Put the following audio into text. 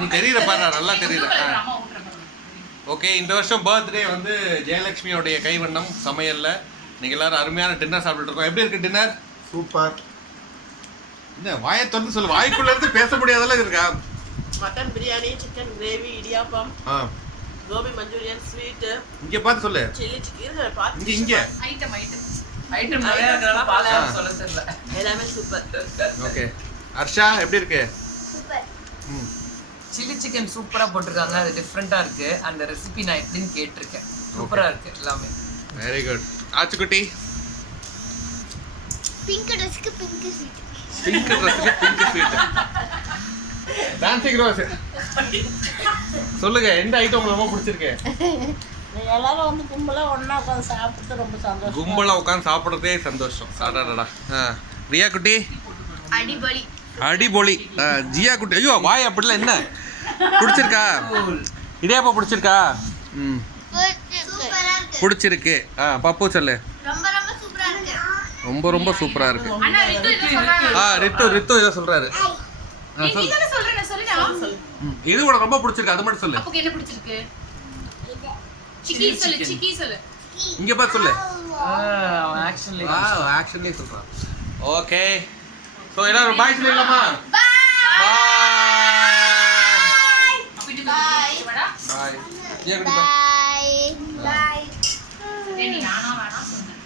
நீ தெரியல பாரு, நல்லா தெரியல. ஓகே, இந்த வருஷம் பர்த்டே வந்து ஜெயலட்சுமியோடைய கைவண்ணம் சமையல்ல. நீங்க எல்லாரும் அருமையான டின்னர் சாப்பிட்டுட்டு இருக்கோம். எப்படி இருக்கு டின்னர்? சூப்பர். என்ன வாயை திறந்து சொல்லு, வாய்க்குள்ள இருந்து பேச முடியாதெல்லாம் இருக்கா? Mutton biryani, chicken gravy, idiyappam, gobi manchurian, sweet. இங்க பார்த்து சொல்லு. சில்லி சிக்கன் பாத்து. இங்க ஐட்டம் நிறைய இருக்கறனால பாலா சொல்ல தெரியல. எல்லாமே சூப்பர். ஓகே. ஹர்ஷா எப்படி இருக்கு? சூப்பர். சில்லி சிக்கன் சூப்பரா போட்டுருக்காங்க. அது டிஃபரெண்டா இருக்கு. அந்த ரெசிபி நான் எப்படின்னு கேட்டிருக்கேன். சூப்பரா இருக்கு எல்லாமே. Very good. ஆச்சுக்குட்டி பிங்க் ட்ரெஸ்க்கு பிங்க் ஸ்வீட். பிங்க் ட்ரெஸ்க்கு பிங்க் ஸ்வீட். Dancing rose. சொல்லுங்க, எந்த ஐட்டம் உங்களுக்கு ரொம்ப பிடிச்சிருக்கு? எல்லாரும் வந்து கும்பலா ஒண்ணா உட்கார்ந்து சாப்பிட்டு ரொம்ப சந்தோஷம். கும்பலா உட்கார்ந்து சாப்பிடுறதே சந்தோஷம். அடடடா. ரியா குட்டி அடிபொலி. அடிபொலி. ஜியா குட்டி, ஐயோ வாய் அப்படிலாம் என்ன பிடிச்சிருக்கா? இடியாப்பா பிடிச்சிருக்கா? சூப்பரா இருக்கு. பிடிச்சிருக்கு. பப்பு சொல்லு. ரொம்ப ரொம்ப சூப்பரா இருக்கு. ரொம்ப ரொம்ப சூப்பரா இருக்கு. அண்ணா ரித்து இதை சொல்றாரு. இது கூட ரொம்ப பிடிச்சிருக்கு, அது மட்டும் சொல்லு. அப்போ என்ன பிடிச்சிருக்கு? சிக்கி சொல்லு. இங்க பாத்து சொல்லு. ஆக்சுவலி ஆக்ஷன்லயே சொல்றான். ஓகே, சோ எல்லாரும் பாய் சொல்லிடலாமா? பாய். பாய். ஜியா குட்டி பாய்.